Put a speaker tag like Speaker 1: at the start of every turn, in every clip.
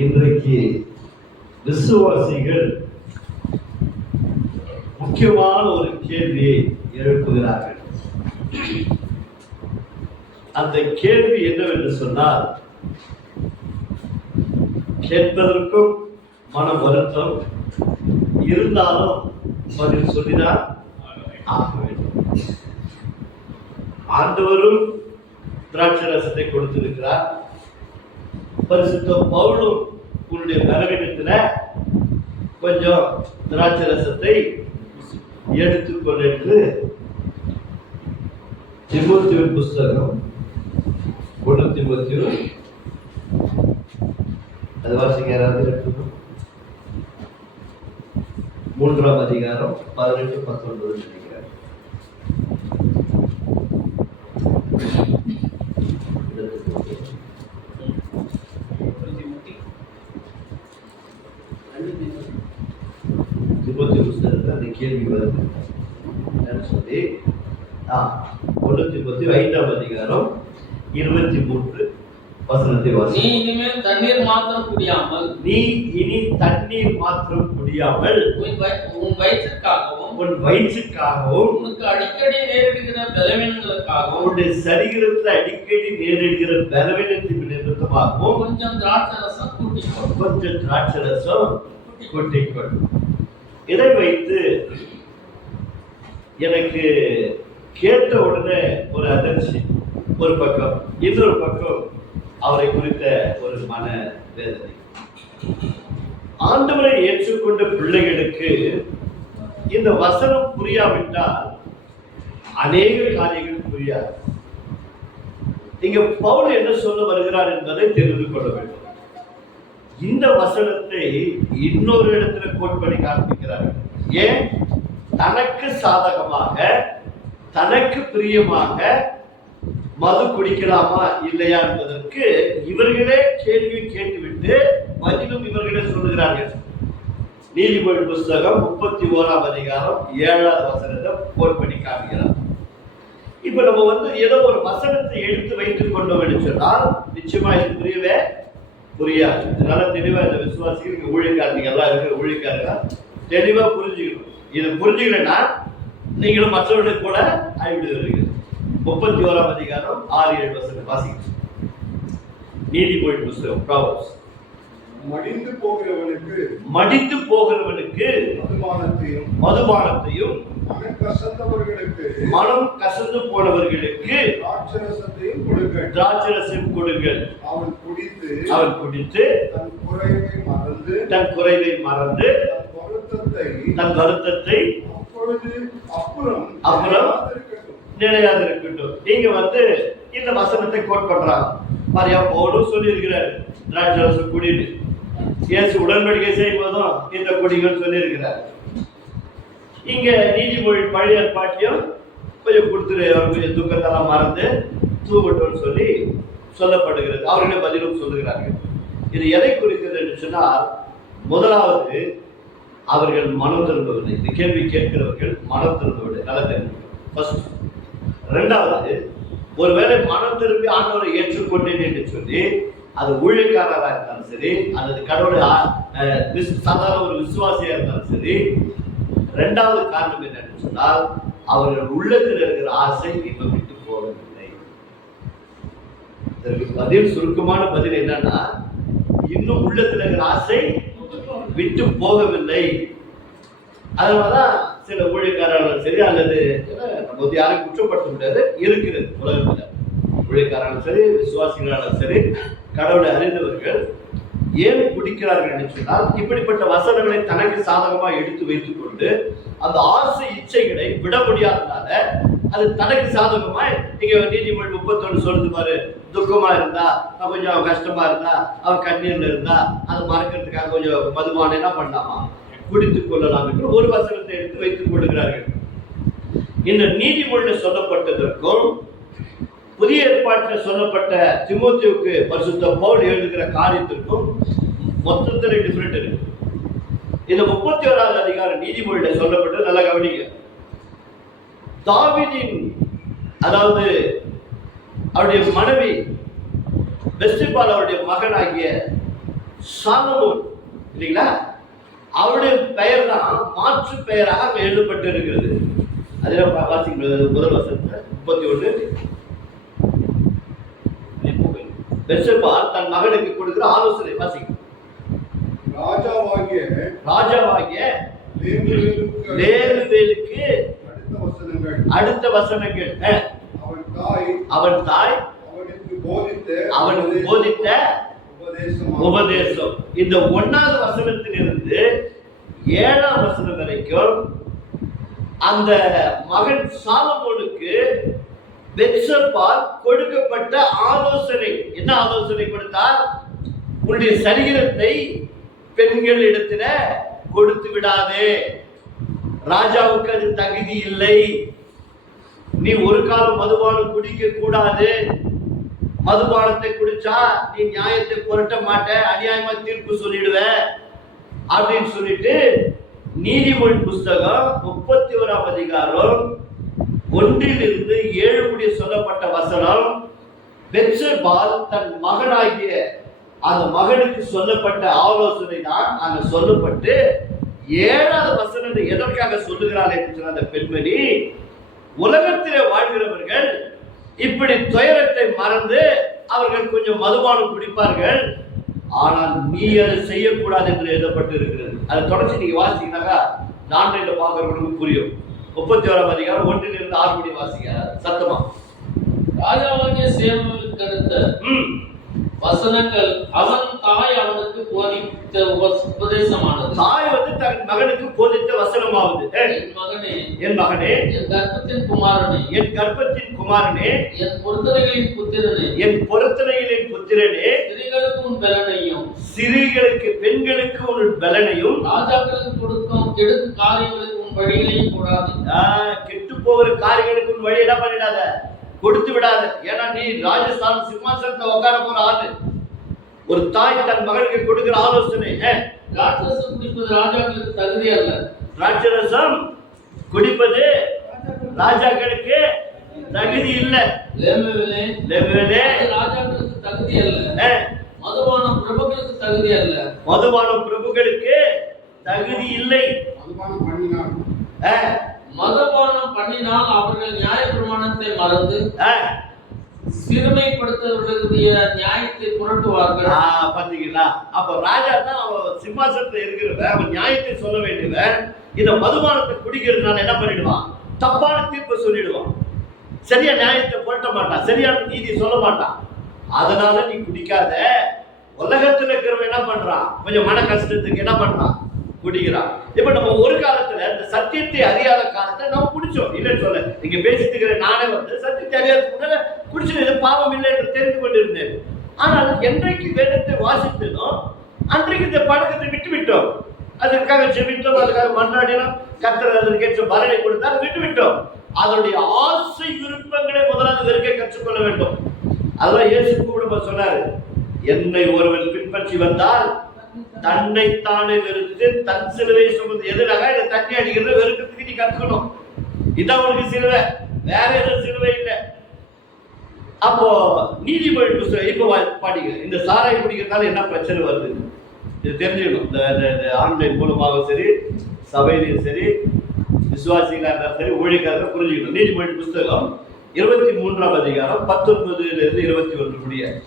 Speaker 1: இன்றைக்கு விசுவாசிகள் முக்கியமான ஒரு கேள்வியை எழுப்புகிறார்கள் அந்த கேள்வி என்னவென்று சொன்னால் கேட்பதற்கும் மன வருத்தம் இருந்தாலும் பதில் சொல்லிதான் ஆக வேண்டும் ஆண்டவரும் திராட்சை ரசத்தை கொடுத்திருக்கிறார் பரிசுத்த பவுலும் உன்னுடைய பலவீனத்துல கொஞ்சம் திராட்சை ரசத்தை எடுத்துக்கொள் என்று திமுத்தியின் புஸ்தகம் ஒன்று திமுத்தியும் அது வாசிக்க யாராவது எடுத்துக்கணும் மூன்றாம் அதிகாரம் பதினெட்டு பத்தொன்பது நினைக்கிறேன் கேள்வி வருது என்னன்னு சொல்லி ஆ தொண்ணூத்தி ஐந்தாம் அதிகாரம் இருபத்தி மூன்று வசனத்தை வாசி
Speaker 2: நீ இனிமேல் தண்ணீர் மாத்திரம் குடியாமல்
Speaker 1: நீ இனி தண்ணீர் மாத்திரம் குடியாமல்
Speaker 2: உன் வயிற்றுக்காகவும்
Speaker 1: உன் வயிற்றுக்காகவும்
Speaker 2: உனக்கு அடிக்கடி நேரிடுகிற பலவீனங்களுக்காகவும்
Speaker 1: உன்னுடைய சரீரத்தில் அடிக்கடி நேரிடுகிற பலவீனத்தின் நிமித்தமாகவும்
Speaker 2: கொஞ்சம் திராட்சை ரசம் கூட்டிக்கொள்
Speaker 1: கொஞ்சம் திராட்சை ரசம் இதை வைத்து எனக்கு கேட்ட உடனே ஒரு அதிர்ச்சி ஒரு பக்கம் இன்னொரு பக்கம் அவரை குறித்த ஒரு மன வேதனை ஆண்டவரை ஏற்றுக்கொண்ட பிள்ளைகளுக்கு இந்த வசனம் புரியாவிட்டால் அநேக காரியங்கள் புரியாது இங்க பவுல் என்ன சொல்ல வருகிறார் என்பதை தெரிந்து கொள்ள வேண்டும் இந்த வசனத்தை இன்னொரு இடத்துல கோட் பண்ணி காண்பிக்கிறார்கள் ஏன் தனக்கு சாதகமாக தனக்கு பிரியமாக மது குடிக்கலாமா இல்லையா என்பதற்கு இவர்களே கேள்வி கேட்டுவிட்டு பதிலும் இவர்களே சொல்லுகிறார்கள் நீதிமொழி புஸ்தகம் முப்பத்தி ஓராம் அதிகாரம் ஏழாவது வசனத்தை கோட் பண்ணி காண்கிறார் இப்ப நம்ம வந்து ஏதோ ஒரு வசனத்தை எடுத்து வைத்துக் கொண்டோம் என்று சொன்னால் நிச்சயமா இது புரியவே புரியாது அதனால தெளிவாக இந்த விசுவாசிகள் இங்கே ஊழியக்காரங்க எல்லாம் இருக்கிற ஊழியக்காரங்க தெளிவாக புரிஞ்சுக்கணும் இதை புரிஞ்சுக்கலன்னா நீங்களும் மற்றவர்களுக்கு கூட அழிவிடு வருவீங்க முப்பத்தி ஓராம் அதிகாரம் ஆறு ஏழு வசனம் வாசிக்கிறோம் நீதி போய் புஸ்தகம் ப்ராவர்ஸ்
Speaker 3: மடிந்து போகிறவனுக்கு
Speaker 1: மடித்து போகிறவனுக்கு
Speaker 3: மதுபானத்தையும்
Speaker 1: மதுபானத்தையும் மனம் கசந்து போனவர்களுக்கு திராட்சரசம் கொடுங்கள்
Speaker 3: அவன் குடித்து
Speaker 1: அவன் குடித்து
Speaker 3: தன் குறைவை மறந்து
Speaker 1: தன் குறைவை மறந்து
Speaker 3: வருத்தத்தை
Speaker 1: தன் வருத்தத்தை அப்பொழுது அப்புறம் நிலையாக இருக்கட்டும் நீங்க வந்து இந்த வசனத்தை கோட் பண்றாங்க பாரியா பவுலும் சொல்லியிருக்கிறார் திராட்சரசம் குடின்னு இயேசு உடன்படிக்கை செய்யும் போதும் இந்த குடிகள் சொல்லியிருக்கிறார் இங்கே நீதிமொழி பழைய பாட்டியும் கொஞ்சம் கொடுத்துரு கொஞ்சம் துக்கத்தெல்லாம் மறந்து தூவட்டும்னு சொல்லி சொல்லப்படுகிறது அவர்களே பதிலும் சொல்லுகிறார்கள் இது எதை குறிக்கிறது என்று சொன்னால் முதலாவது அவர்கள் மனம் திரும்பவில்லை இந்த கேள்வி கேட்கிறவர்கள் மனம் திரும்பவில்லை நல்ல தெரிஞ்சு ரெண்டாவது ஒருவேளை மனம் திரும்பி ஆண்டவரை ஏற்றுக்கொண்டேன் என்று சொல்லி அது ஊழியக்காரராக இருந்தாலும் சரி அல்லது கடவுளை சாதாரண ஒரு விசுவாசியாக இருந்தாலும் சரி இரண்டாவது காரணம் என்னன்னு சொன்னால் அவர்கள் உள்ளத்தில் இருக்கிற ஆசை இன்னும் விட்டு போகவில்லை பதில் சுருக்கமான பதில் என்னன்னா இன்னும் உள்ளத்தில் இருக்கிற ஆசை விட்டு போகவில்லை அதனாலதான் சில ஊழியக்காரர்களும் சரி அல்லது நம்ம வந்து குற்றப்படுத்த முடியாது இருக்கிறது உலகத்தில் ஊழியக்காரர்களும் சரி விசுவாசிகளாலும் சரி கடவுளை அறிந்தவர்கள் ஏன் குடிக்கிறார்கள் என்று சொன்னால் இப்படிப்பட்ட வசனங்களை தனக்கு சாதகமாக எடுத்து வைத்துக்கொண்டு அந்த ஆசை இச்சைகளை விட முடியாததால அது தனக்கு சாதகமா நீங்க நீதிமொழி முப்பத்தொன்று சொல்லுது பாரு துக்கமா இருந்தா கொஞ்சம் கஷ்டமா இருந்தா அவன் கண்ணீர்ல இருந்தா அதை மறக்கிறதுக்காக கொஞ்சம் மதுமான என்ன பண்ணலாமா குடித்துக் கொள்ளலாம் என்று ஒரு வசனத்தை எடுத்து வைத்துக் கொள்கிறார்கள் இந்த நீதிமொழி சொல்லப்பட்டதற்கும் புதிய ஏற்பாட்டில் சொல்லப்பட்ட திமுத்தியுக்கு பரிசுத்த பவுல் எழுதுகிற காரியத்திற்கும் மொத்தத்தில் டிஃப்ரெண்ட் இருக்கு இந்த முப்பத்தி ஓராவது அதிகாரம் நீதிமொழியில் சொல்லப்பட்டு நல்லா கவனிங்க தாவிதின் அதாவது அவருடைய மனைவி வெஸ்டிபால் அவருடைய மகனாகிய சாலமோன் இல்லைங்களா அவருடைய பெயர் தான் மாற்று பெயராக அங்கே எழுதப்பட்டு இருக்கிறது அதில் வாசிக்கும் முதல் வசத்தில் முப்பத்தி ஒன்று பெர்சபால் தன் மகனுக்கு கொடுக்கிற ஆலோசனை வாசிக்கும்
Speaker 3: ராஜாவாகிய
Speaker 1: ராஜாவாகிய
Speaker 3: வேலுவேலுக்கு
Speaker 1: அடுத்த வசனங்கள்
Speaker 3: அவன் தாய்
Speaker 1: அவன் தாய் அவனுக்கு போதித்த உபதேசம் இந்த ஒன்னாவது வசனத்திலிருந்து ஏழாம் வசனம் வரைக்கும் அந்த மகன் சாலமோனுக்கு பெட்சப்பால் கொடுக்கப்பட்ட ஆலோசனை என்ன ஆலோசனை கொடுத்தார் உன்னுடைய சரீரத்தை பெண்கள் இடத்துல கொடுத்து விடாதே ராஜாவுக்கு அது தகுதி இல்லை நீ ஒரு காலம் மதுபானம் குடிக்க கூடாது மதுபானத்தை குடிச்சா நீ நியாயத்தை புரட்ட மாட்ட அநியாயமா தீர்ப்பு சொல்லிடுவ அப்படின்னு சொல்லிட்டு நீதிமொழி புஸ்தகம் முப்பத்தி ஓராம் அதிகாரம் ஒன்றிலிருந்து ஏழு முடி சொல்லப்பட்ட வசனம் பால் தன் மகனாகிய அந்த மகனுக்கு சொல்லப்பட்ட ஆலோசனை தான் அங்க சொல்லப்பட்டு ஏழாவது வசனத்தை எதற்காக சொல்லுகிறாள் என்று சொன்ன அந்த பெண்மணி உலகத்திலே வாழ்கிறவர்கள் இப்படி துயரத்தை மறந்து அவர்கள் கொஞ்சம் மதுபானம் குடிப்பார்கள் ஆனால் நீ அதை செய்யக்கூடாது என்று எழுதப்பட்டு இருக்கிறது அதை தொடர்ச்சி நீங்க வாசிக்கனாக்கா நான் இதை பார்க்கறவங்களுக்கு புரியும் முப்பத்தி ஓராம் அதிகாரம் ஒன்றிலிருந்து ஆறு மணி வாசிங்க சத்தமா
Speaker 2: ராஜாவாகிய சேமலுக்கு அடுத்த வசனங்கள் அவன் தாய் அவனுக்கு போதித்த உபதேசமானது
Speaker 1: தாய் வந்து தன் மகனுக்கு போதித்த வசனமாவது என் மகனே என் மகனே
Speaker 2: என் கர்ப்பத்தின் குமாரனே
Speaker 1: என் கர்ப்பத்தின் குமாரனே
Speaker 2: என் பொருத்தனைகளின் புத்திரனே
Speaker 1: என் பொருத்தனைகளின் புத்திரனே
Speaker 2: ஸ்திரீகளுக்கு உன் பலனையும்
Speaker 1: ஸ்திரீகளுக்கு பெண்களுக்கு உன் பலனையும்
Speaker 2: ராஜாக்களுக்கு கொடுக்கும் கெடுக்கும் காரியங்களுக்கு வழியிலையும் கூடாது
Speaker 1: கெட்டு போகிற காரியங்களுக்கு வழி என்ன பண்ணிடாத கொடுத்து விடாத ஏன்னா நீ ராஜஸ்தான் சிம்மாசனத்தை உட்கார போற ஆளு ஒரு தாய் தன் மகனுக்கு கொடுக்கிற ஆலோசனை
Speaker 2: ராட்சசம் குடிப்பது ராஜாக்களுக்கு தகுதி அல்ல
Speaker 1: ராட்சரசம் குடிப்பது ராஜாக்களுக்கு தகுதி இல்ல
Speaker 2: ராஜாக்களுக்கு தகுதி அல்ல மதுபானம் பிரபுக்களுக்கு தகுதி அல்ல
Speaker 1: மதுபானம் பிரபுகளுக்கு தகுதி இல்லை
Speaker 2: மதபானம் பண்ணினால் அவர்கள் நியாய பிரமாணத்தை மறந்து சிறுமைப்படுத்தவர்களுடைய நியாயத்தை புரட்டுவார்கள்
Speaker 1: பாத்தீங்களா அப்ப ராஜா தான் அவன் சிம்மாசனத்தில் இருக்கிறவ அவன் நியாயத்தை சொல்ல வேண்டியவ இந்த மதுபானத்தை குடிக்கிறதுனால என்ன பண்ணிடுவான் தப்பான தீர்ப்பு சொல்லிடுவான் சரியா நியாயத்தை புரட்ட மாட்டான் சரியான நீதி சொல்ல மாட்டான் அதனால நீ குடிக்காத உலகத்துல இருக்கிறவன் என்ன பண்றான் கொஞ்சம் மன கஷ்டத்துக்கு என்ன பண்றான் பிடிக்கிறான் இப்ப நம்ம ஒரு காலத்துல இந்த சத்தியத்தை அறியாத காலத்துல நம்ம குடிச்சோம் இல்லைன்னு சொல்ல நீங்க பேசிட்டு இருக்கிற நானே வந்து சத்தியத்தை அறியாத முன்னால பிடிச்சது இது பாவம் இல்லை என்று தெரிந்து கொண்டிருந்தேன் ஆனால் என்றைக்கு வேதத்தை வாசித்தனோ அன்றைக்கு இந்த படகத்தை விட்டு விட்டோம் அதற்காக செவிட்டோம் அதுக்காக மன்றாடினோம் கத்தர் அதற்கேற்ற பலனை கொடுத்தால் விட்டு விட்டோம் அதனுடைய ஆசை விருப்பங்களை முதலாவது வெறுக்க கற்றுக்கொள்ள வேண்டும் அதான் இயேசு கூப்பிடும்போது சொன்னாரு என்னை ஒருவன் பின்பற்றி வந்தால் தன்னைத்தானே வெறுத்து தன் சிலுவை சுமந்து எதுனாக இந்த தண்ணி அடிக்கிறது வெறுக்கிறதுக்கு நீ கத்துக்கணும் இதான் உனக்கு சிலுவை வேற எதுவும் சிலுவை இல்லை அப்போ நீதிமொழி புஸ்தகம் இப்போ படிங்க இந்த சாராய குடிக்கிறதுனால என்ன பிரச்சனை வருது இது தெரிஞ்சுக்கணும் இந்த ஆன்லைன் மூலமாக சரி சபையிலையும் சரி விசுவாசிகளாக இருந்தாலும் சரி ஊழியக்காரர்கள் புரிஞ்சுக்கணும் நீதிமொழி புஸ்தகம் இருபத்தி மூன்றாம் அதிகாரம் இருந்து இருபத்தி ஒன்று முடியாது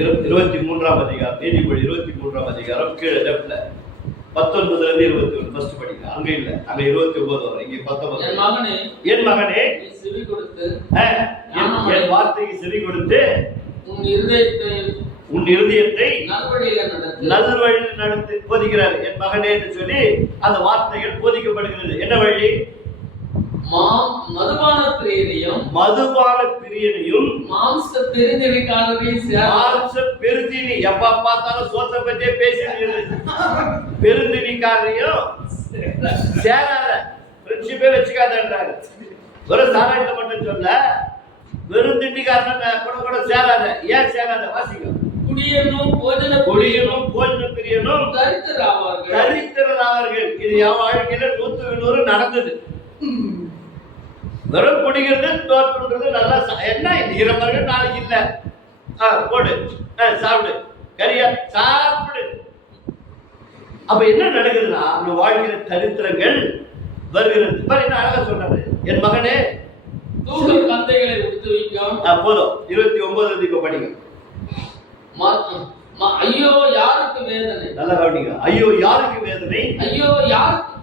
Speaker 1: இரு இருபத்தி மூன்றாம் அதிகாரம் நீதிமொழி இருபத்தி மூன்றாம் அதிகாரம் கீழே லெஃப்ட்ல பத்தொன்பதுலேருந்து இருபத்தி ஒன்று ஃபர்ஸ்ட் படிங்க அங்கே இல்லை அங்கே இருபத்தி ஒன்பது வரும் இங்கே பத்தொன்பது என் மகனே
Speaker 2: செவி கொடுத்து
Speaker 1: என் வார்த்தைக்கு செவி கொடுத்து
Speaker 2: உன் இருதயத்தை
Speaker 1: உன் இருதயத்தை வழியில் நடத்தி போதிக்கிறார் என் மகனே என்று சொல்லி அந்த வார்த்தைகள் போதிக்கப்படுகிறது என்ன வழி
Speaker 2: மதுபான
Speaker 1: மதுபான பிரியனையும் மாம்ச பார்த்தாலும் பற்றியே சேராத ஃப்ரெண்ட்ஷிப்பே கூட கூட சேராத ஏன் இது நடந்தது வெறும் குடிக்கிறது தோற்றுன்றது நல்லா என்ன இரவு நாளைக்கு இல்லை ஆ போடு ஆ சாப்பிடு கரியா சாப்பிடு அப்ப என்ன நடக்குதுன்னா நம்ம வாழ்கிற தரித்திரங்கள் வருகிறது என்ன அழகா சொன்னாரு என் மகனே
Speaker 2: தூங்கும் தந்தைகளை உடுத்து வைக்கும்
Speaker 1: போதும் இருபத்தி ஒன்பதுல இப்ப படிங்க
Speaker 2: ஐயோ யாருக்கு வேதனை
Speaker 1: நல்லா கவனிங்க ஐயோ யாருக்கு வேதனை
Speaker 2: ஐயோ யாருக்கு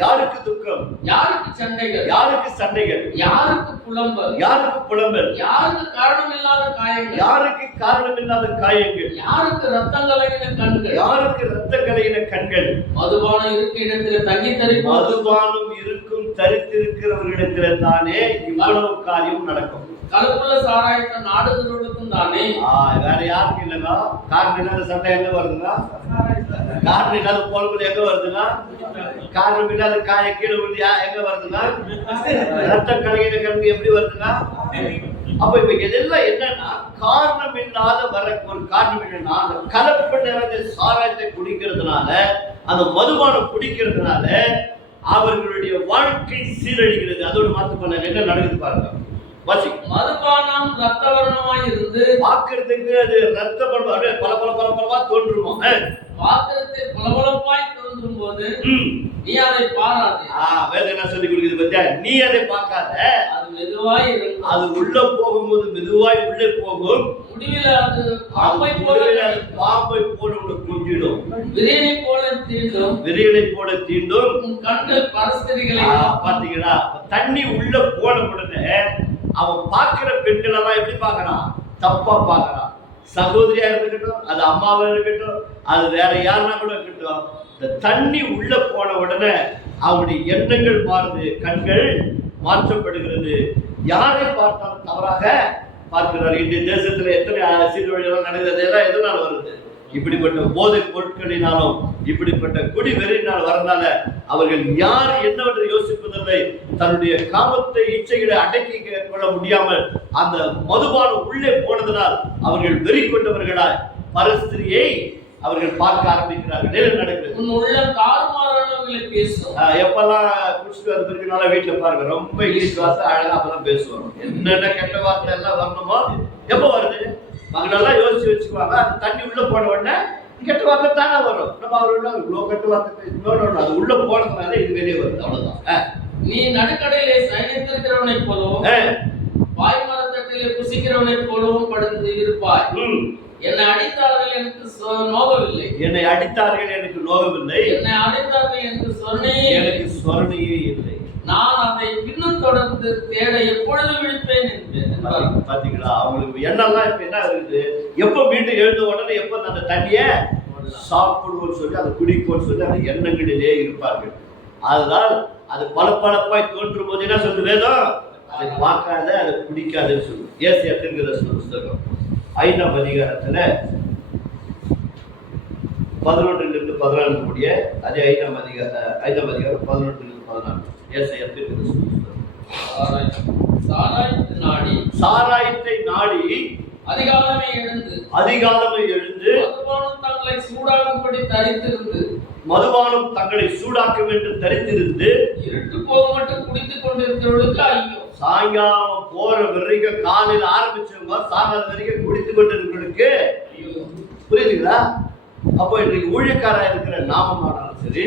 Speaker 1: யாருக்கு துக்கம்
Speaker 2: யாருக்கு சண்டைகள்
Speaker 1: யாருக்கு சண்டைகள்
Speaker 2: யாருக்கு புலம்பல்
Speaker 1: யாருக்கு புலம்பல்
Speaker 2: யாருக்கு காரணம் இல்லாத காயங்கள்
Speaker 1: யாருக்கு காரணம் இல்லாத காயங்கள்
Speaker 2: யாருக்கு ரத்தம் கலையின கண்கள்
Speaker 1: யாருக்கு ரத்த கலையின கண்கள்
Speaker 2: மதுபானம் இருக்கும் இடத்துல தங்கி தரி
Speaker 1: மதுபானம் இருக்கும் தரித்திருக்கிறவர்களிடத்துல தானே இவ்வளவு காரியம் நடக்கும் கலப்புல சாராயத்தை நாடுகளோடு தானே வேற யாருக்கு இல்லைனா காற்று இல்லாத சண்டை எங்க வருதுன்னா காற்று இல்லாத பொழுது எங்க வருதுன்னா காற்று இல்லாத காய கீழே விழுந்து எங்க வருதுன்னா ரத்தம் கலகிற கல்வி எப்படி வருதுன்னா அப்ப இப்ப இதெல்லாம் என்னன்னா காரணம் இல்லாத வர ஒரு காரணம் என்னன்னா அந்த கலப்பு நிறைந்த சாராயத்தை குடிக்கிறதுனால அந்த மதுபானம் குடிக்கிறதுனால அவர்களுடைய வாழ்க்கை சீரழிகிறது அதோட மாத்து பண்ண என்ன நடக்குது பாருங்க பசி
Speaker 2: மதுபானம் ரத்த வர்ணமாய் இருந்து
Speaker 1: பாக்குறதுக்கு அது ரத்த பல பல பல பலமா தோன்றுமா
Speaker 2: பாத்திரத்தை பளபளப்பாய் தோன்றும் போது நீ அதை பாராது
Speaker 1: வேத என்ன சொல்லி கொடுக்குது பத்தியா நீ அதை பார்க்காத
Speaker 2: அது மெதுவாய்
Speaker 1: அது உள்ள போகும்போது மெதுவாய் உள்ளே போகும்
Speaker 2: முடிவில் அது பாம்பை போல
Speaker 1: பாம்பை போல உனக்கு கொஞ்சிடும்
Speaker 2: விரியனை போல தீண்டும்
Speaker 1: விரியனை போல தீண்டும்
Speaker 2: கண்டு பரஸ்திரிகளை
Speaker 1: பாத்தீங்களா தண்ணி உள்ள போன உடனே அவன் பார்க்கிற பெண்களெல்லாம் எப்படி பார்க்கறான் தப்பா பார்க்கறான் சகோதரியா இருக்கட்டும் அது அம்மாவா இருக்கட்டும் அது வேற யாருனா கூட இருக்கட்டும் இந்த தண்ணி உள்ள போன உடனே அவனுடைய எண்ணங்கள் மாறுது கண்கள் மாற்றப்படுகிறது யாரை பார்த்தாலும் தவறாக பார்க்கிறார் இன்றைய தேசத்துல எத்தனை சீர்வழிகள் நடக்குது அதெல்லாம் எதனால வருது இப்படிப்பட்ட போதை பொருட்களினாலும் இப்படிப்பட்ட குடி வெறியினால் வரனால அவர்கள் யார் என்னவென்று யோசிப்பதில்லை தன்னுடைய காமத்தை இச்சைகளை அடக்கி கொள்ள முடியாமல் அந்த மதுபானம் உள்ளே போனதனால் அவர்கள் வெறி கொண்டவர்களாய் பரஸ்திரியை அவர்கள் பார்க்க ஆரம்பிக்கிறார்கள் நேரம் நடக்குது
Speaker 2: உள்ள தார்மாரங்களை பேசும்
Speaker 1: எப்பெல்லாம் குடிச்சிட்டு வர வீட்டுல பாருங்க ரொம்ப இங்கிலீஷ் அழகா அப்பதான் பேசுவாங்க என்னென்ன கெட்ட வார்த்தை எல்லாம் வரணுமோ எப்போ வருது அவங்க யோசிச்சு வச்சுக்குவாங்க அந்த தண்ணி உள்ளே போன உடனே கெட்டு வார்த்தை தானே வரும் நம்ம அவர் இவ்வளோ கெட்டு வார்த்தை இன்னொன்று அது உள்ளே போனதுனால இது வெளியே வருது அவ்வளோதான்
Speaker 2: நீ நடுக்கடையிலே சைனித்திருக்கிறவனை போலவும் வாய் மரத்தட்டிலே புசிக்கிறவனை போலவும் படுத்து இருப்பாய் என்னை அடித்தார்கள் எனக்கு இல்லை
Speaker 1: என்னை அடித்தார்கள் எனக்கு இல்லை
Speaker 2: என்னை அடித்தார்கள் எனக்கு சொர்ணையே
Speaker 1: எனக்கு சொரணையே இல்லை
Speaker 2: நான் அதை இன்னும் தொடர்ந்து தேட எப்பொழுது விழிப்பேன்
Speaker 1: என்பேன் பாத்தீங்களா அவங்களுக்கு எண்ணெல்லாம் இப்ப என்ன இருக்குது எப்ப வீட்டுக்கு எழுந்த உடனே எப்ப அந்த தண்ணிய சாப்பிடுவோம்னு சொல்லி அதை குடிப்போம்னு சொல்லி அந்த எண்ணங்களிலே இருப்பார்கள் அதனால் அது பளபளப்பாய் தோன்றும் போது என்ன சொல்லு வேதம் அதை பார்க்காத அதை பிடிக்காதுன்னு சொல்லு ஏசியத்துங்கிற புஸ்தகம் ஐந்தாம் அதிகாரத்துல பதினொன்றிலிருந்து பதினான்கு கூடிய அதே ஐந்தாம் அதிகார ஐந்தாம் அதிகாரம் பதினொன்றிலிருந்து பதினான்கு நாடி சாராயத்தை நாடி
Speaker 2: அதிகாலமே எழுந்து
Speaker 1: அதிகாலமே எழுந்து
Speaker 2: மதுபானம் தங்களை சூடாக்கும்படி தரித்திருந்து
Speaker 1: மதுபானம் தங்களை சூடாக்கும் தரித்திருந்து
Speaker 2: இரண்டு போக மட்டும் குடித்துக் கொண்டிருக்கிறவர்களுக்கு ஐயோ
Speaker 1: சாயங்காலம் போற வரைக்கும் காலையில் ஆரம்பிச்சவங்க சாயங்காலம் வரைக்கும் குடித்துக் கொண்டிருக்கிறவர்களுக்கு புரியுதுங்களா அப்போ இன்றைக்கு ஊழியக்காராக இருக்கிற நாமமானாலும் சரி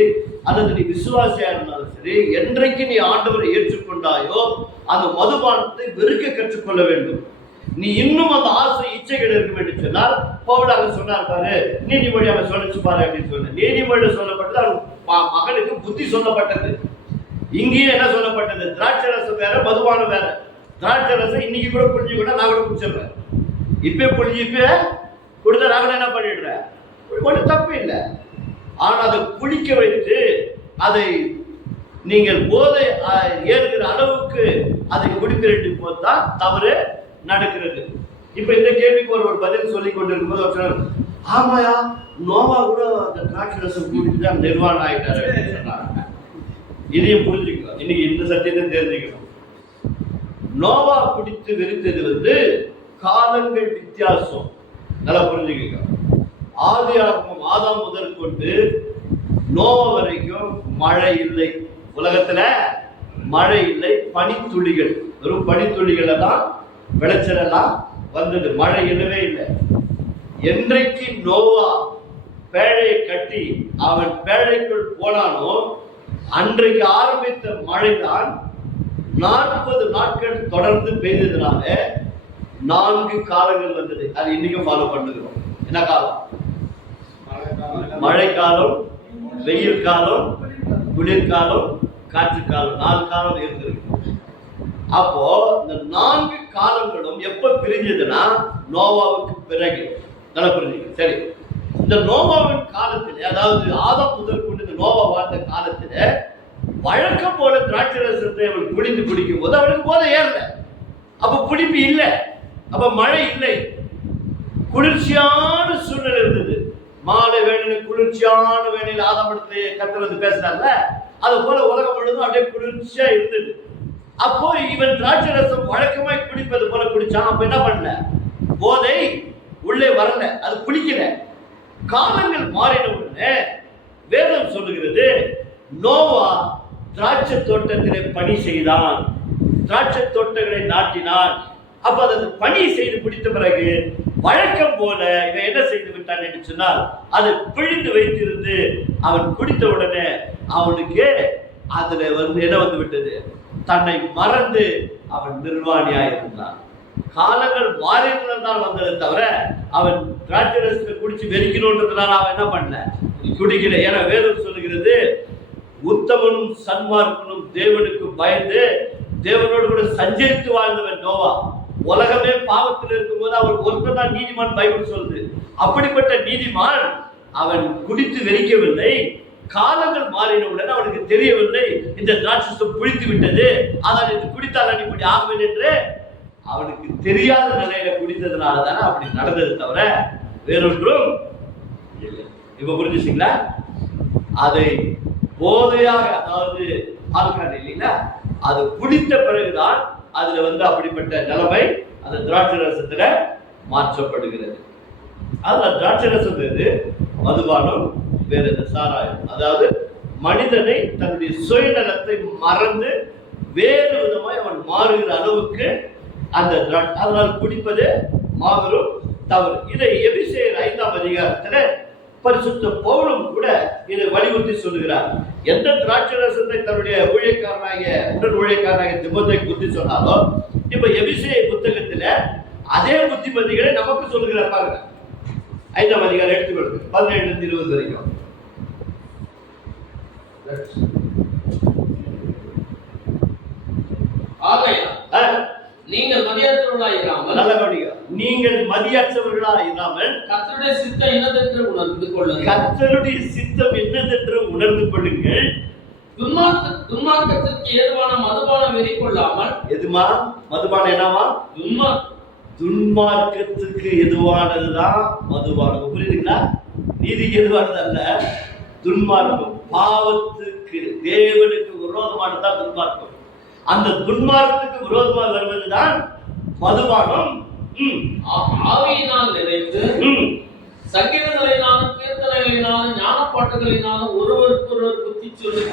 Speaker 1: அல்லது நீ விசுவாசியா இருந்தாலும் சரி என்றைக்கு நீ ஆண்டவரை ஏற்றுக்கொண்டாயோ அந்த மதுபானத்தை வெறுக்க கற்றுக்கொள்ள வேண்டும் நீ இன்னும் அந்த ஆசை இச்சைகள் இருக்க வேண்டும் சொன்னால் பவுல் அவர் சொன்னார் பாரு நீதிமொழி அவன் சொல்லிச்சு பாரு அப்படின்னு சொன்ன நீதிமொழியில் சொல்லப்பட்டது அவன் மகனுக்கு புத்தி சொல்லப்பட்டது இங்கேயும் என்ன சொல்லப்பட்டது திராட்சை ரசம் வேற மதுபானம் வேற திராட்சை ரசம் இன்னைக்கு கூட புரிஞ்சு கூட நான் கூட குடிச்சிடுறேன் இப்போ புரிஞ்சு இப்ப கொடுத்த நான் என்ன பண்ணிடுறேன் ஒன்றும் தப்பு இல்லை ஆனால் அதை குளிக்க வைத்து அதை நீங்கள் போதை ஏறுகிற அளவுக்கு அதை குடிக்கிறீர்கள் போது தான் தவறு நடக்கிறது இப்போ இந்த கேள்விக்கு ஒரு ஒரு பதில் சொல்லி கொண்டிருக்கும் போது ஒரு ஆமாயா நோவா கூட அந்த திராட்சை ரசம் குடித்து தான் நிர்வாணம் ஆகிட்டாரு சொன்னாங்க இதையும் புரிஞ்சுக்கணும் இன்னைக்கு இந்த சத்தியத்தை தெரிஞ்சுக்கணும் நோவா குடித்து வெறுத்தது வந்து காலங்கள் வித்தியாசம் நல்லா புரிஞ்சுக்கணும் ஆதி ஆகமும் ஆதாம் முதல் கொண்டு நோவ வரைக்கும் மழை இல்லை உலகத்துல மழை இல்லை பனித்துளிகள் வெறும் பனித்துளிகள் எல்லாம் விளைச்சல் எல்லாம் வந்தது மழை இல்லவே இல்லை என்றைக்கு நோவா பேழையை கட்டி அவன் பேழைக்குள் போனானோ அன்றைக்கு ஆரம்பித்த மழைதான் நாற்பது நாட்கள் தொடர்ந்து பெய்ததுனால நான்கு காலங்கள் வந்தது அது இன்னைக்கும் ஃபாலோ பண்ணுகிறோம் என்ன காலம் மழைக்காலம் வெயில் காலம் குளிர்காலம் காற்று காலம் நாலு காலம் இருந்திருக்கு அப்போ இந்த நான்கு காலங்களும் எப்ப பிரிஞ்சதுன்னா நோவாவுக்கு பிறகு நல்லா புரிஞ்சுங்க சரி இந்த நோவாவின் காலத்தில் அதாவது ஆதம் முதல் கொண்டு இந்த நோவா வாழ்ந்த காலத்தில் வழக்கம் போல திராட்சை ரசத்தை அவள் குடிந்து குடிக்கும் போது அவளுக்கு போத ஏறல அப்ப குடிப்பு இல்லை அப்ப மழை இல்லை குளிர்ச்சியான சூழ்நிலை இருந்தது மாலை வேணும் குளிர்ச்சியான வேணில் ஆதாமடத்துல கத்து வந்து பேசுறாங்க அது போல உலகம் முழுதும் அப்படியே குளிர்ச்சியா இருந்தது அப்போ இவன் திராட்சை ரசம் வழக்கமாய் குடிப்பது போல குடிச்சான் அப்ப என்ன பண்ணல போதை உள்ளே வரல அது குளிக்கல காலங்கள் மாறின உடனே வேதம் சொல்லுகிறது நோவா திராட்சை தோட்டத்திலே பணி செய்தான் திராட்சை தோட்டங்களை நாட்டினான் அப்ப அது பணியை செய்து பிடித்த பிறகு வழக்கம் போல இவன் என்ன செய்து விட்டான் என்று சொன்னால் அது பிழிந்து வைத்திருந்து அவன் குடித்த உடனே அவனுக்கு அதுல வந்து இடம் வந்து விட்டது தன்னை மறந்து அவன் நிர்வாணியாயிருந்தான் காலங்கள் மாறினதால் வந்ததை தவிர அவன் திராட்சை குடிச்சு வெறிக்கணுன்றதுனால அவன் என்ன பண்ணல குடிக்கல ஏன்னா வேதம் சொல்லுகிறது உத்தமனும் சன்மார்க்கனும் தேவனுக்கு பயந்து தேவனோடு கூட சஞ்சரித்து வாழ்ந்தவன் நோவா உலகமே பாவத்தில் இருக்கும்போது போது அவள் தான் நீதிமான் பைபிள் சொல்லுது அப்படிப்பட்ட நீதிமான் அவன் குடித்து வெறிக்கவில்லை காலங்கள் மாறினவுடன் அவனுக்கு தெரியவில்லை இந்த திராட்சம் பிடித்து விட்டது ஆனால் இது குடித்தால் இப்படி ஆகவில்லை என்று அவனுக்கு தெரியாத நிலையில குடித்ததுனால தானே அப்படி நடந்தது தவிர வேறொன்றும் இப்ப புரிஞ்சுச்சுங்களா அதை போதையாக அதாவது பார்க்கிறான் இல்லைங்களா அது குடித்த பிறகுதான் அதுல வந்து அப்படிப்பட்ட நிலைமை அந்த திராட்சை ரசத்துல மாற்றப்படுகிறது அதுல திராட்சை ரசம் வேறு மதுபானம் வேறு இந்த சாராயம் அதாவது மனிதனை தன்னுடைய சுயநலத்தை மறந்து வேறு விதமாய் அவன் மாறுகிற அளவுக்கு அந்த அதனால் குடிப்பது மாபெரும் தவறு இதை எபிசேர் ஐந்தாம் அதிகாரத்துல பரிசுத்த பவுலும் கூட இதை வலியுறுத்தி சொல்லுகிறார் எந்த திராட்சை ரசத்தை தன்னுடைய ஊழியக்காரனாகிய உடன் ஊழியக்காரனாக திபத்தை குத்தி சொன்னாலும் இப்ப எபிசிஐ புத்தகத்துல அதே புத்திமதிகளை நமக்கு சொல்லுகிறார் பாருங்க ஐந்தாம் அதிகாரம் எடுத்துக்கொள்ளுங்க பதினேழு இருபது வரைக்கும்
Speaker 2: ஆகையா நீங்கள் மதியற்றவர்களா
Speaker 1: இல்லாமல் நீங்கள் மதியற்றவர்களா இல்லாமல்
Speaker 2: கர்த்தருடைய சித்தம் என்னதென்று உணர்ந்து கொள்ளுங்கள்
Speaker 1: கர்த்தருடைய சித்தம் என்னதென்று உணர்ந்து கொள்ளுங்கள்
Speaker 2: துன்மார்க்கத்திற்கு மதுபானம்
Speaker 1: எதுமா மதுபானம் துன்மார்க்கத்துக்கு மதுபானம் புரியுதுங்களா எதுவானது அல்ல துன்மார்க்கம் பாவத்துக்கு தேவனுக்கு விரோதமானதான் துன்மார்க்கம் அந்த துன்மார்க்கத்துக்கு விரோதமாக வருவதுதான் மதுபானம்
Speaker 2: ஆவியினால் நினைத்து சங்கீதங்களினாலும் கீர்த்தனைகளினாலும் ஞானப்பாட்டுகளினாலும் ஒருவருக்கு ஒருவர் புத்தி சொல்லி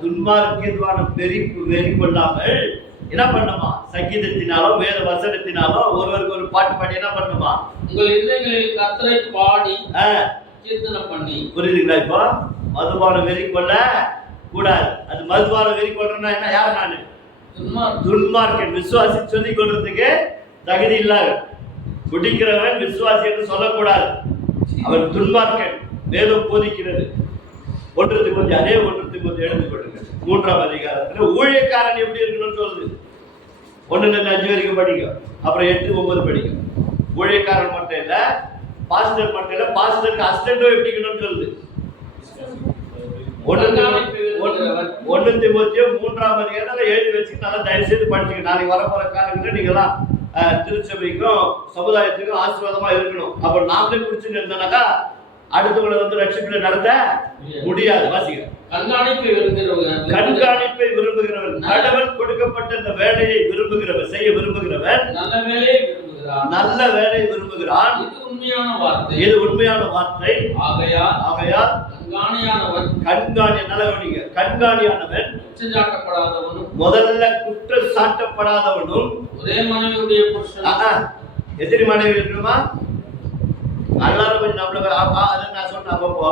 Speaker 1: துன்மார்க்கமான பெரி வெறி கொள்ளாமல் என்ன பண்ணுமா சங்கீதத்தினாலும் வேத வசனத்தினாலோ ஒருவருக்கு ஒரு பாட்டு பாடி என்ன பண்ணுமா
Speaker 2: உங்கள் இல்லங்களில் கத்தரை பாடி கீர்த்தனை பண்ணி
Speaker 1: புரியுதுங்களா இப்போ மதுபானம் வெறி கொள்ள கூடாது அது மதுபானம் வெறி கொள்றேன்னா என்ன யார் நான் துன்மார்க்கன் விசுவாசி சொல்லிக் கொள்றதுக்கு தகுதி இல்லாத குடிக்கிறவன் விசுவாசி என்று சொல்லக்கூடாது அவன் துன்மார்க்கன் வேதம் போதிக்கிறது ஒன்றத்துக்கு கொஞ்சம் அதே ஒன்றத்துக்கு கொஞ்சம் எழுந்து கொள்ளுங்க மூன்றாம் அதிகாரத்தில் ஊழியக்காரன் எப்படி இருக்கணும்னு சொல்லுது ஒன்றுலேருந்து அஞ்சு வரைக்கும் படிக்கும் அப்புறம் எட்டு ஒன்பது படிக்கும் ஊழியக்காரன் மட்டும் இல்லை பாஸ்டர் மட்டும் இல்லை பாஸ்டருக்கு எப்படி இருக்கணும்னு சொல்லுது ஒன்னு திமுத்தியோ மூன்றாம் அதிகாரத்தில் எழுதி வச்சுக்கிட்டாலும் தயவு செய்து படிச்சுக்க நாளைக்கு வரப்போற காலங்களில் நீங்களாம் திருச்சபைக்கும் சமுதாயத்துக்கும் ஆசீர்வாதமா இருக்கணும் அப்ப நாமளே குடிச்சுன்னு இருந்தோம்னாக்கா அடுத்தவங்களை வந்து ரட்சிப்புல நடத்த முடியாது வாசிக்க
Speaker 2: கண்காணிப்பை விரும்புகிறவன்
Speaker 1: கண்காணிப்பை விரும்புகிறவன் கடவுள் கொடுக்கப்பட்ட இந்த வேலையை விரும்புகிறவன் செய்ய விரும்புகிறவன்
Speaker 2: நல்ல வேலையை விரும்புகிறான்
Speaker 1: நல்ல வேலை விரும்புகிறான்
Speaker 2: இது உண்மையான வார்த்தை
Speaker 1: இது உண்மையான வார்த்தை ஆகையா ஆகையா
Speaker 2: கண்காணியானவன்
Speaker 1: கண்காணி நல்லவனிங்க கண்காணியானவன்
Speaker 2: குற்றம் சாட்டப்படாதவனும்
Speaker 1: முதல்ல குற்றம் சாட்டப்படாதவனும்
Speaker 2: ஒரே மனைவியுடைய
Speaker 1: புருஷன் எதிரி மனைவி இருக்கணுமா எல்லாரும் கொஞ்சம் நம்மள அதை நான் சொன்ன அப்பப்போ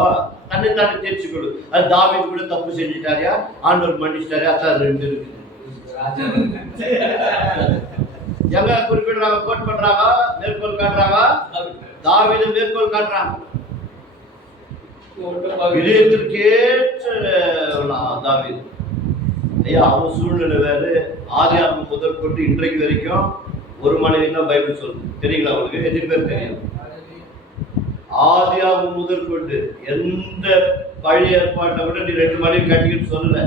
Speaker 1: தன்னை தானே கொடு அது தாவி கூட தப்பு செஞ்சிட்டாரியா ஆண்டவர் மன்னிச்சிட்டாரியா அதான் ரெண்டு இருக்குது எங்க குறிப்பிடுறாங்க கோட் பண்றாங்க மேற்கோள் காட்டுறாங்க தாவிது மேற்கோள் காட்டுறாங்க தாவிது ஐயா அவன் சூழ்நிலை வேறு ஆதி முதல் கொண்டு இன்றைக்கு வரைக்கும் ஒரு மனைவி தான் பைபிள் சொல்லு தெரியுங்களா அவங்களுக்கு எத்தனை பேர் தெரியும் ஆதியாவும் முதல் கொண்டு எந்த பழைய ஏற்பாட்டை விட நீ ரெண்டு மனைவி கட்டிக்கிட்டு சொல்லல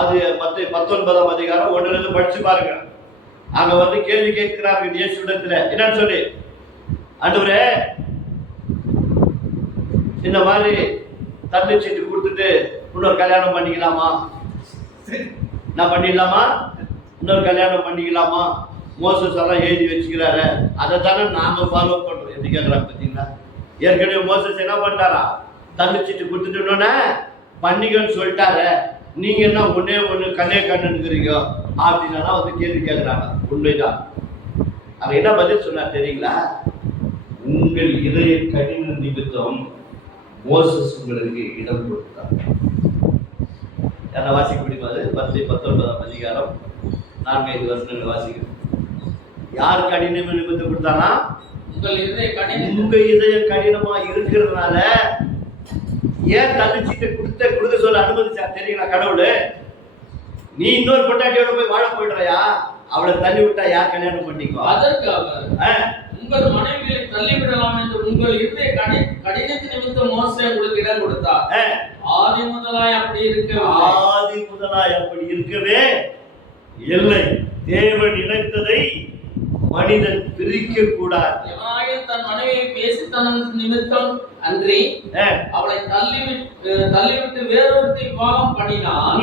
Speaker 1: அது பத்து பத்தொன்பதாம் அதிகாரம் இருந்து படிச்சு பாருங்க அங்க வந்து கேள்வி கேட்கிறார்கள் இயேசுடத்துல என்னன்னு சொல்லி அன்றுவரே இந்த மாதிரி தள்ளி சீட்டு கொடுத்துட்டு இன்னொரு கல்யாணம் பண்ணிக்கலாமா நான் பண்ணிடலாமா இன்னொரு கல்யாணம் பண்ணிக்கலாமா மோசஸ் எல்லாம் எழுதி வச்சுக்கிறாரு அதை தானே நாங்கள் ஃபாலோ பண்ணுறோம் எப்படி கேட்குறாங்க பார்த்தீங்களா ஏற்கனவே மோசஸ் என்ன பண்ணிட்டாரா தள்ளி சீட்டு கொடுத்துட்டு இன்னொன்னே பண்ணிக்கன்னு சொல்லிட்டாரு நீங்கள் என்ன ஒன்னே ஒன்று கண்ணே கண்ணுங்கிறீங்க அப்படின்னா வந்து கேள்வி கேட்குறாங்க உண்மைதான் அவர் என்ன பதில் சொன்னார் தெரியுங்களா உங்கள் இதய கடின நிமித்தம் மோசஸ் உங்களுக்கு இடம் கொடுத்தார் என்ன வாசிக்க முடியுமா அது பத்து பத்தொன்பதாம் அதிகாரம் நான்கைந்து வருஷங்கள் வாசிக்கிறோம் யார் கடின நிமித்தம் கொடுத்தானா
Speaker 2: உங்கள் இதய கடினம்
Speaker 1: உங்கள் இதய கடினமாக இருக்கிறதுனால ஏன் தள்ளிச்சிட்டு கொடுத்த கொடுக்க சொல்ல அனுமதிச்சா தெரியல கடவுள் நீ இன்னொரு பொட்டாட்டியோட போய் வாழ போயிடுறியா அவளை தள்ளி விட்டா யார் கல்யாணம் பண்ணிக்கோ
Speaker 2: அதற்காக உங்கள் மனைவியை தள்ளிவிடலாம் என்று உங்கள் இருதய கடி கடினத்து நிமித்த மோசை உங்களுக்கு இடம் கொடுத்தார் ஆதி முதலாய் அப்படி இருக்க
Speaker 1: ஆதி முதலாய் அப்படி இருக்கவே இல்லை தேவன் இணைத்ததை மனிதன் பிரிக்க கூடாது
Speaker 2: தன் மனைவியை பேசி தன் நிமித்தம் அன்றி அவளை தள்ளிவிட்டு தள்ளிவிட்டு வேறொருத்தை விவாகம் பண்ணினான்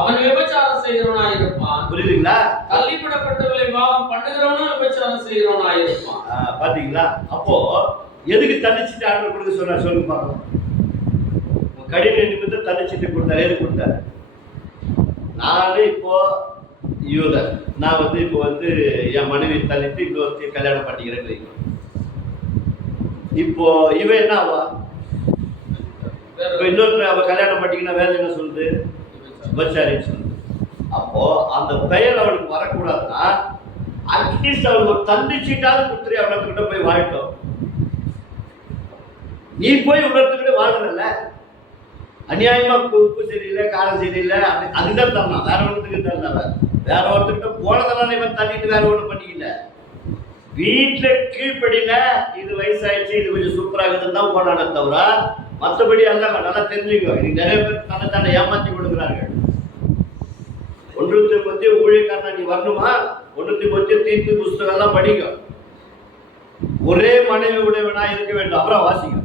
Speaker 2: அவன் விபச்சாரம் செய்கிறவனா இருப்பான் புரியுதுங்களா தள்ளிவிடப்பட்டவளை விவாகம் பண்ணுகிறவனும் விபச்சாரம் செய்கிறவனா இருப்பான்
Speaker 1: பாத்தீங்களா அப்போ எதுக்கு தள்ளிச்சிட்டு ஆர்டர் கொடுக்க சொன்னார் சொல்லுங்க பார்க்கலாம் கடின நிமித்தம் தள்ளிச்சிட்டு கொடுத்தாரு எது கொடுத்தாரு நானே இப்போ யூதர் நான் வந்து இப்போ வந்து என் மனைவி தள்ளிட்டு இன்னொருத்தையும் கல்யாணம் பண்ணிக்கிறேன் வைக்கிறேன் இப்போ இவ என்ன ஆவா இப்போ இன்னொரு அவள் கல்யாணம் பண்ணிட்டீங்கன்னா வேலை என்ன சொல்லுது விபச்சாரின்னு சொல்லுது அப்போ அந்த பெயர் அவளுக்கு வரக்கூடாதுன்னா அட்லீஸ்ட் அவளுக்கு ஒரு தந்திச்சீட்டாவது கொடுத்துரு அவளுக்கிட்ட போய் வாழட்டும் நீ போய் உணர்த்துக்கிட்டு வாழ்றல அநியாயமா உப்பு சரியில்லை காரம் சரியில்லை அப்படி அதுதான் தரலாம் வேற ஒருத்துக்கு தரல வேற ஒருத்துக்கிட்ட போனதெல்லாம் இவன் தள்ளிட்டு வேற ஒன்றும் பண்ணிக்கல வீட்டில் கீழ்ப்படியில இது வயசாயிடுச்சு இது கொஞ்சம் சூப்பராக இருந்தால் போனானே தவிர மற்றபடி எல்லாம் நல்லா தெரிஞ்சுக்கோ இன்னைக்கு நிறைய பேர் தன்னை தானே ஏமாற்றி கொடுக்குறாங்க ஒன்றுத்தி பற்றி ஊழியக்காரனா நீ வரணுமா ஒன்றுத்தி பற்றி தீர்த்து புஸ்தகம்லாம் படிங்க ஒரே மனைவி உடையவனா இருக்க வேண்டும் அப்புறம் வாசிக்கும்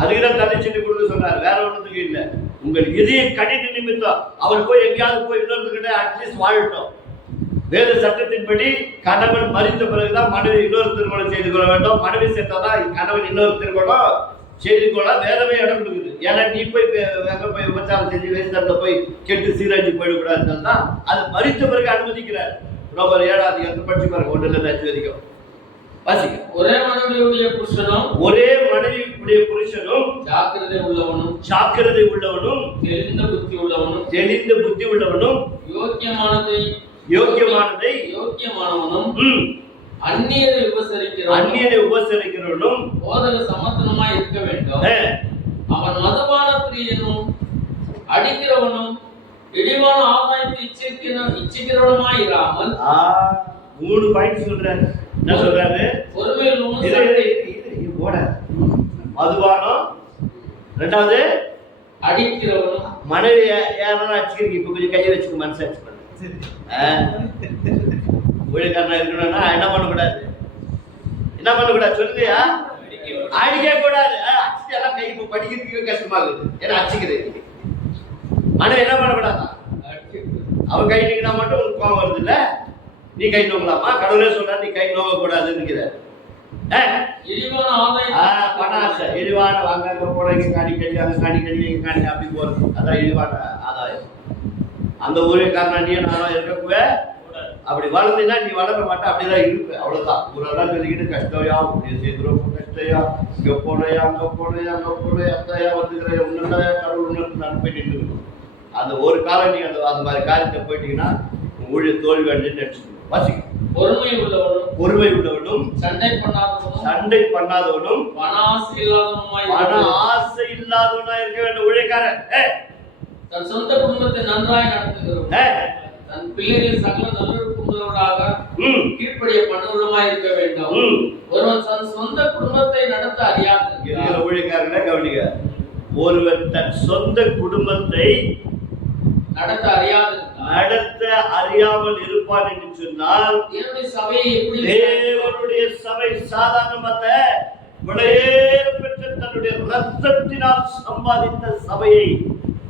Speaker 1: அதுக்கு தான் தனிச்சிட்டு கொடுக்க சொன்னார் வேற ஒன்றுத்துக்கு இல்லை உங்கள் இதய கடின நிமித்தம் அவர் போய் எங்கேயாவது போய் இன்னொருத்துக்கிட்ட அட்லீஸ்ட் வாழட்டும் வேறு சட்டத்தின்படி கணவன் மறித்த பிறகுதான் மனைவி இன்னொரு திருமணம் செய்து கொள்ள வேண்டும் மனைவி சேர்த்தாதான் கணவன் இன்னொரு திருமணம் செய்து கொள்ள வேறவே இடம் இருக்குது ஏன்னா நீ போய் அங்கே போய் விபச்சாரம் செஞ்சு வயசுல போய் கெட்டு சீராஜி போயிடக்கூடாதுன்னு தான் அது மறித்த பிறகு அனுமதிக்கிறார் ரொம்ப ஏழாவது அந்த படிச்சு பாருங்க ஒன்றில் அஞ்சு வாசிக்க
Speaker 2: ஒரே மனைவியுடைய புருஷனும்
Speaker 1: ஒரே மனைவியுடைய புருஷனும்
Speaker 2: ஜாக்கிரதை உள்ளவனும்
Speaker 1: ஜாக்கிரதை உள்ளவனும்
Speaker 2: தெளிந்த புத்தி உள்ளவனும்
Speaker 1: தெளிந்த புத்தி உள்ளவனும்
Speaker 2: யோக்கியமானதை
Speaker 1: யோக்கியமானதை
Speaker 2: யோக்கியமானவனும் அந்நியரை உபசரிக்கிற
Speaker 1: அந்நியரை உபசரிக்கிறவனும்
Speaker 2: போதக சமத்தனமாய் இருக்க வேண்டும் அவன் மதபான பிரியனும் அடிக்கிறவனும் இழிவான ஆதாயத்தை இச்சிக்கிறவன் இச்சிக்கிறவனுமாய் இராமல்
Speaker 1: மூணு பாயிண்ட் சொல்றாரு என்ன சொல்றாரு
Speaker 2: பொறுமையில் போட
Speaker 1: மதுபானம் ரெண்டாவது
Speaker 2: அடிக்கிறவனும்
Speaker 1: மனைவி யாரெல்லாம் அடிச்சிருக்கீங்க இப்ப கொஞ்சம் கையை வச்சுக்கோ மனசு ஊழியக்காரனா இருக்கணும்னா என்ன பண்ணக்கூடாது என்ன பண்ணக்கூடாது சொல்லுங்கயா அடிக்க கூடாது அடிச்சு எல்லாம் கை இப்போ படிக்கிறதுக்கு கஷ்டமா இருக்குது ஏன்னா அடிச்சுக்குது மனம் என்ன பண்ணக்கூடாதா அவன் கை நீக்கினா மட்டும் உனக்கு கோவம் வருது இல்லை நீ கை நோக்கலாமா கடவுளே சொன்னா நீ கை நோக்க கூடாதுன்னு
Speaker 2: இழிவான
Speaker 1: வாங்க போறீங்க காணி கடி அங்க காணி கடி இங்க காணி அப்படி போறது அதான் இழிவான அந்த ஊழியக்காரனாண்டியே நானும் இருக்கக்கூட அப்படி வளர்ந்தீங்கன்னா நீ வளர மாட்டேன் அப்படிதான் இருப்ப அவ்வளோதான் ஊரெல்லாம் சொல்லிக்கிட்டு கஷ்டம்யா உடைய சேர்க்கிறோம் கஷ்டயா இங்கே போனையா அங்கே போனையா அங்கே போனையா அத்தையா வந்துக்கிறையா உன்னதாயா கடவுள் அனுப்பிட்டு இருக்கணும் அந்த ஒரு காலம் நீ அந்த அந்த மாதிரி காரியத்தை போயிட்டீங்கன்னா ஊழிய தோல்வி அடைஞ்சு நினச்சிக்கணும் வாசிக்கணும்
Speaker 2: பொறுமை உள்ளவனும்
Speaker 1: பொறுமை உள்ளவனும்
Speaker 2: சண்டை பண்ணாதவனும்
Speaker 1: சண்டை பண்ணாதவனும்
Speaker 2: மன ஆசை இல்லாதவனும்
Speaker 1: மன ஆசை இல்லாதவனா இருக்க வேண்டும் உழைக்காரன்
Speaker 2: தன் சொந்த குடும்பத்தை நன்றாய் நடத்துகிறோம் தன் பிள்ளைகள் சகல நல்லொழுக்கமுள்ளவராக கீழ்ப்படிய பண்ணுள்ளமாய் இருக்க வேண்டும் ஒருவன் தன் சொந்த குடும்பத்தை நடத்த அறியாது
Speaker 1: ஊழியக்காரர்கள கவனிக்க ஒருவன் தன் சொந்த குடும்பத்தை
Speaker 2: நடத்த அறியாது
Speaker 1: நடத்த அறியாமல் இருப்பான் என்று சொன்னால்
Speaker 2: என்னுடைய சபையை
Speaker 1: தேவனுடைய சபை சாதாரணமல்ல விடையே பெற்ற தன்னுடைய ரத்தத்தினால் சம்பாதித்த சபையை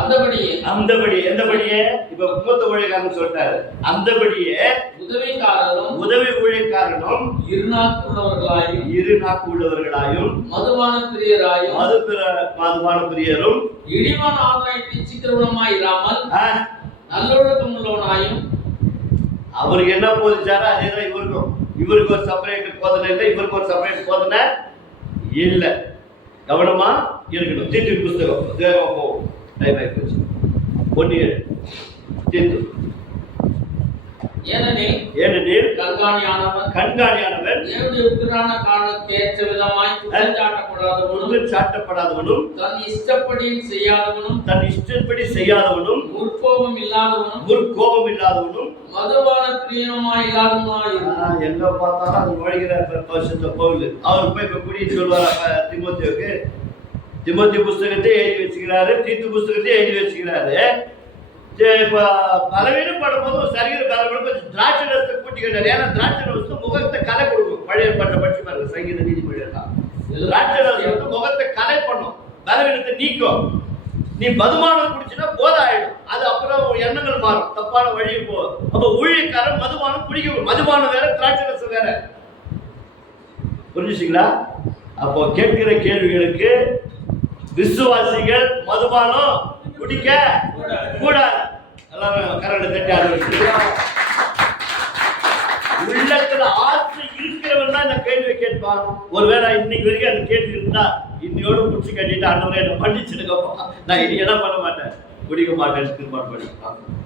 Speaker 1: அந்தபடியே அந்தபடியே எந்தபடியே இப்ப முப்பத்த ஊழியக்காரன் சொல்லிட்டாரு அந்தபடியே
Speaker 2: உதவிக்காரரும்
Speaker 1: உதவி ஊழியக்காரனும்
Speaker 2: இருநாக்குள்ளவர்களாயும்
Speaker 1: இரு நாக்குள்ளவர்களாயும்
Speaker 2: மதுபான பிரியராயும்
Speaker 1: மது மதுபான பிரியரும்
Speaker 2: இடிவான ஆதாயத்தை சிக்கிரவனமாய் இராமல் நல்லொழுக்கம் உள்ளவனாயும்
Speaker 1: அவருக்கு என்ன போதிச்சாரோ அதே இவருக்கும் இவருக்கு ஒரு செப்பரேட் போதனை இல்லை இவருக்கு ஒரு செப்பரேட் போதனை இல்லை கவனமா இருக்கணும் தீட்டு புஸ்தகம் போகும் டைம் ஆகிப்போச்சு ஒன் இயர் டென்த்து ஏனெனில்
Speaker 2: தன் இஷ்டப்படி செய்யாதவனும்
Speaker 1: தன் இஷ்டப்படி செய்யாதவனும்
Speaker 2: முற்கோபம் இல்லாதவனும்
Speaker 1: முற்கோபம் இல்லாதவனும்
Speaker 2: மதுபான பிரியனமாய் இல்லாதவனாய்
Speaker 1: எங்க பார்த்தாலும் அது நுழைகிற பரிசுத்த போய் இப்ப குடின்னு சொல்லுவார் திமுத்தி புஸ்தகத்தை எழுதி வச்சுக்கிறாரு தீத்து புஸ்தகத்தை எழுதி வச்சுக்கிறாரு இப்போ பலவீனம் படும்போது சரீர பலவீனம் கொஞ்சம் திராட்சை ரசத்தை கூட்டிக்கிட்டார் ஏன்னா திராட்சை ரசத்தை முகத்தை கலை கொடுக்கும் பழைய பட்ட பட்சி பாருங்க சங்கீத நீதிமொழியெல்லாம் திராட்சை ரசம் வந்து முகத்தை கலை பண்ணும் பலவீனத்தை நீக்கும் நீ மதுமானம் குடிச்சுனா போதை ஆயிடும் அது அப்புறம் எண்ணங்கள் மாறும் தப்பான வழி போ அப்ப ஊழியக்காரன் மதுமானம் குடிக்க மதுமானம் வேற திராட்சை ரசம் வேற புரிஞ்சுச்சிங்களா அப்போ கேட்கிற கேள்விகளுக்கு விசுவாசிகள் மதுபானம் குடிக்க கூடாது எல்லாரும் கரடு தட்டி அனுபவிச்சு உள்ளத்துல ஆசை இருக்கிறவன் தான் இந்த கேள்வியை கேட்பான் ஒருவேளை இன்னைக்கு வரைக்கும் அந்த கேள்வி இருந்தா இன்னையோட முடிச்சு கட்டிட்டு ஆண்டவரை என்னை மன்னிச்சிருக்கப்பா நான் இனி என்ன பண்ண மாட்டேன் குடிக்க மாட்டேன்னு திரும்ப பண்ணிருப்பான்